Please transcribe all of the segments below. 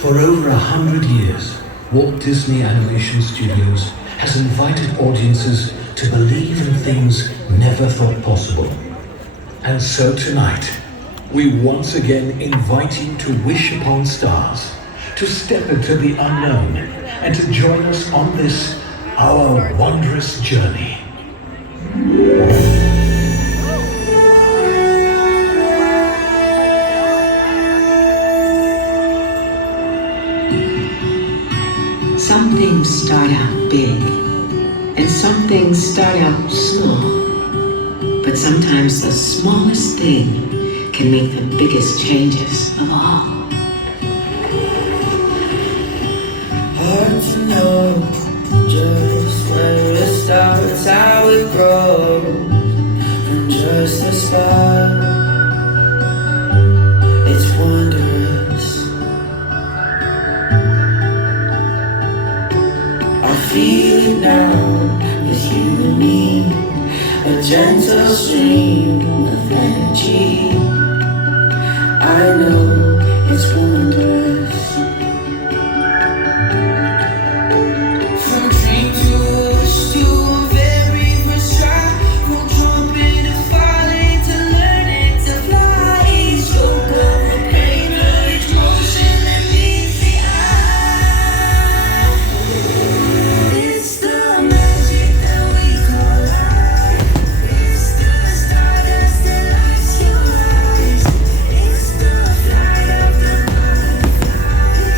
For over 100 years, Walt Disney Animation Studios has invited audiences to believe in things never thought possible. And so tonight, we once again invite you to wish upon stars, to step into the unknown, and to join us on this, our wondrous journey. Some things start out big, and some things start out small. But sometimes the smallest thing can make the biggest changes of all. Hard to know just where it starts, how it grows from just the start. It's wondrous. I feel it now with you and me, a gentle stream of energy. I know it's wondrous. From dream to wish to a very first try, from jumping to falling to learning to fly. Stroke of the pain, each motion that meets the eye. It's the magic that we call life. It's the stardust that lights your eyes. It's the flight of the butterfly.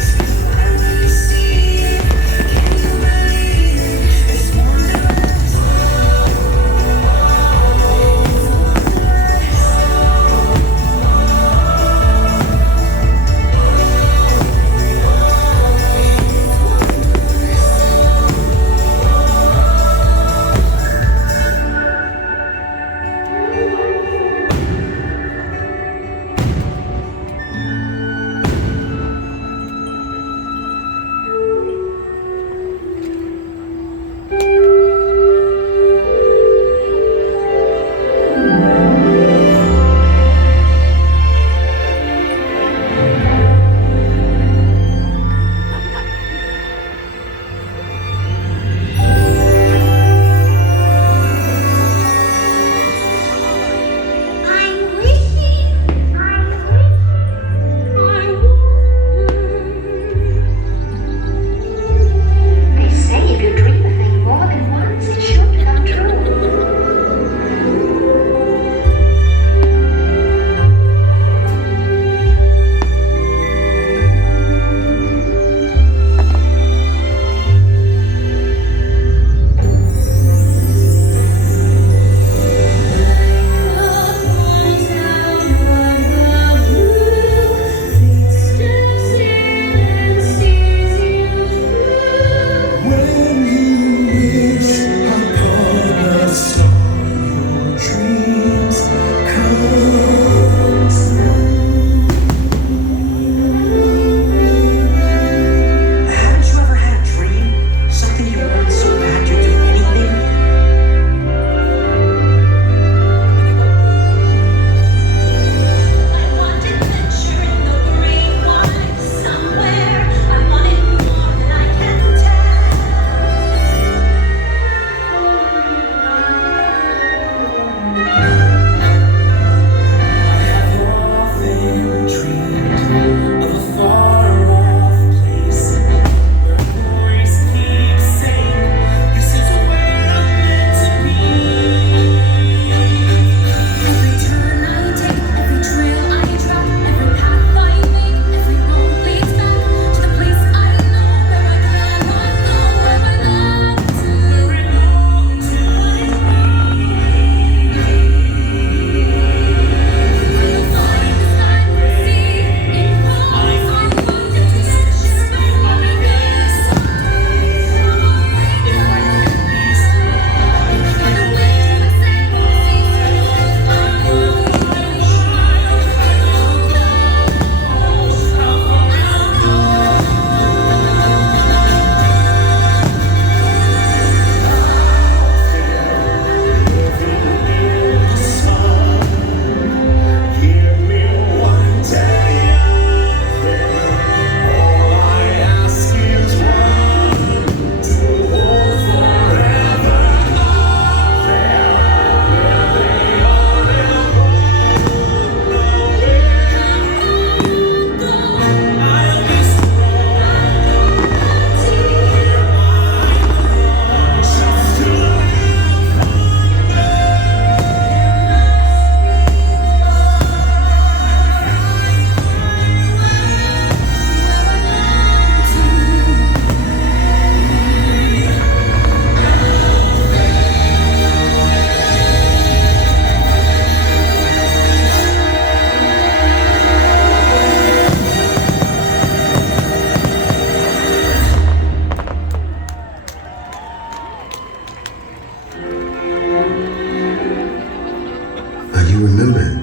you remember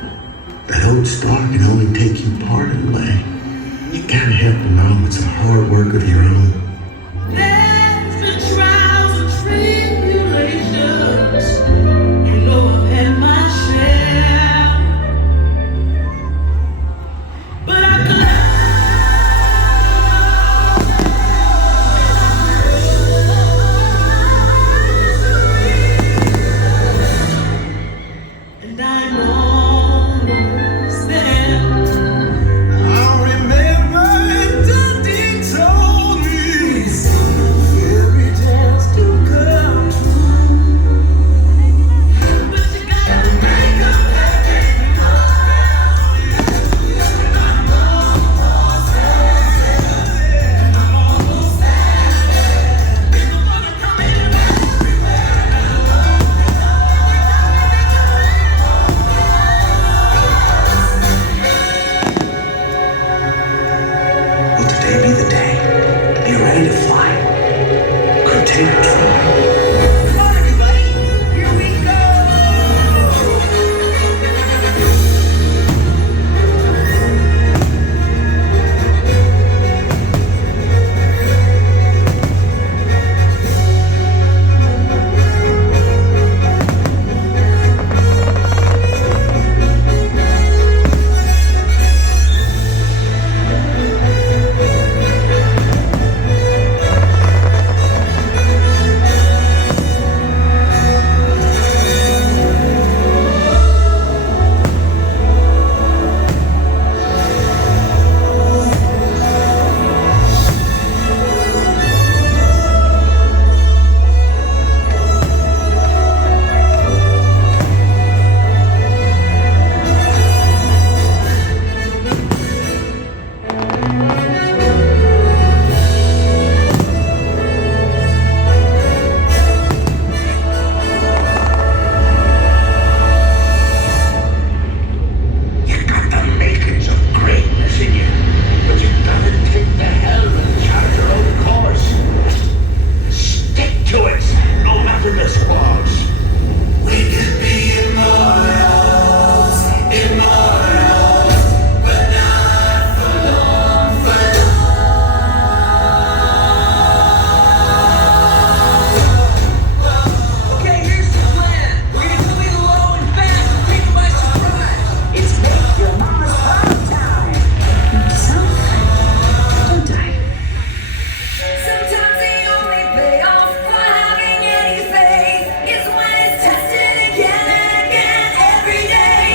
that old star can only take you part of the way. You gotta help along with some hard work of your own. There's been trials and tribulations. You know I've had my share. But I and I'm almost there. I remember Dundee told me fairy tales do come true. But you gotta make 'em happen. I'm almost there. I'm almost there. People gonna come in Will today be the day? Be ready to fly. Continue to fly. Come on, everybody. Here we go. You got the makings of greatness in you, but you gotta take the helm and chart your own course. Stick to it, no matter the squalls. We could be immortals, immortals, but not for long, for long. Okay, here's the plan. We're gonna come in low and fast and take 'em by surprise. It's make your mama's proud time. Don't die. Sometimes the only payoff for having any faith is when it's tested again and again every day.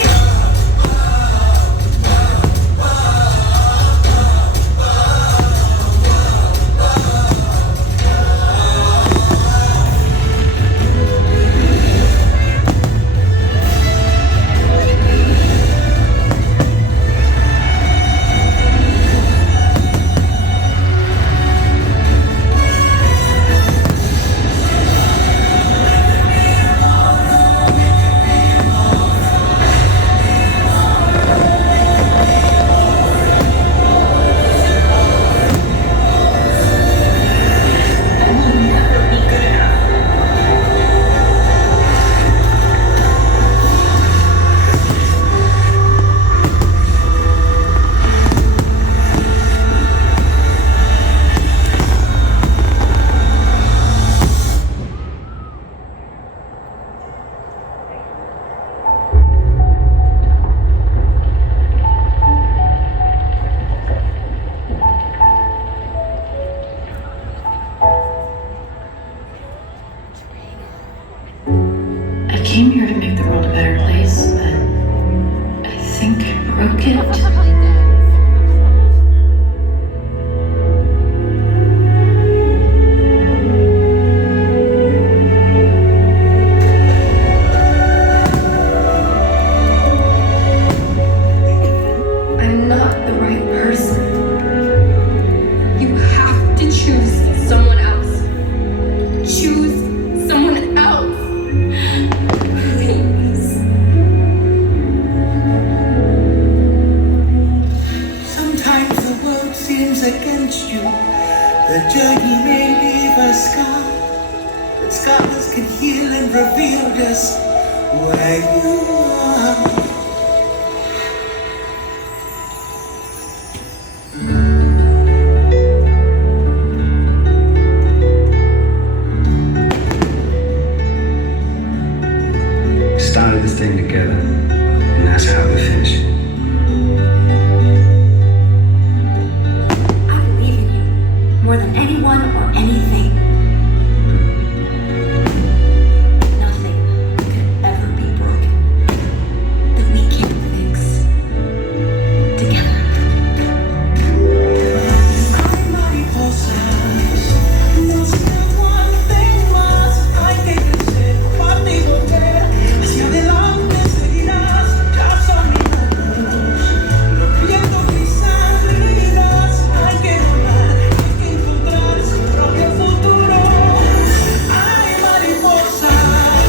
I came here to make the world a better place, but I think I broke it. I'm not the right person. You have to choose someone else. Choose someone else. Please. Sometimes the world seems against you. The journey may leave a scar, but scars can heal and reveal just where you are. something together, and that's how we finish. I believe in you more than anyone or anything. Nothing could ever be broken that we can't fix together. Hay mariposas, no se aguanten más. Hay que crecer, partir y volver. Hacia adelante seguirás, ya son minutos. Los vientos pisan vidas. Hay que volar, hay que encontrar su propio futuro. Hay mariposas,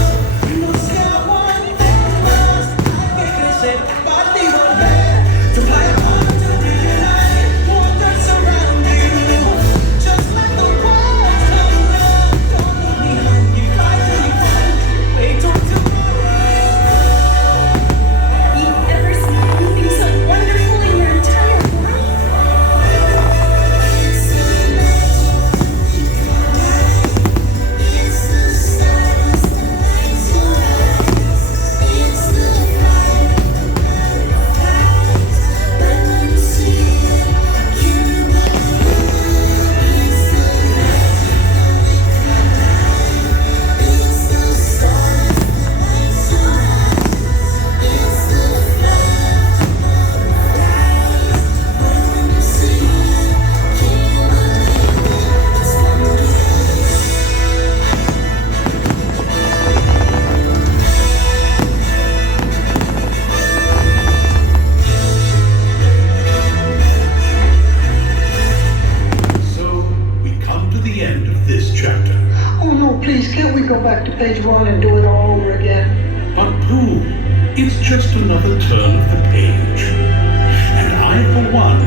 no se aguanten más. Hay que crecer, partir y volver. To fly hard to the light, wonders around you. Just let the world come down. Don't look behind you, fly till you find. Wait till tomorrow. You've ever seen anything so wonderful in your entire life? It's the stars, the lights will rise. It's the fire, but when you see it, you know it's the It's the stars, the lights will rise. It's the fire, but when you see it, keep believing. Just one So, we come to the end of this chapter. Oh no, please, can't we go back to page 1 and do it all over again? But Blue, it's just another turn of the page. And I, for one,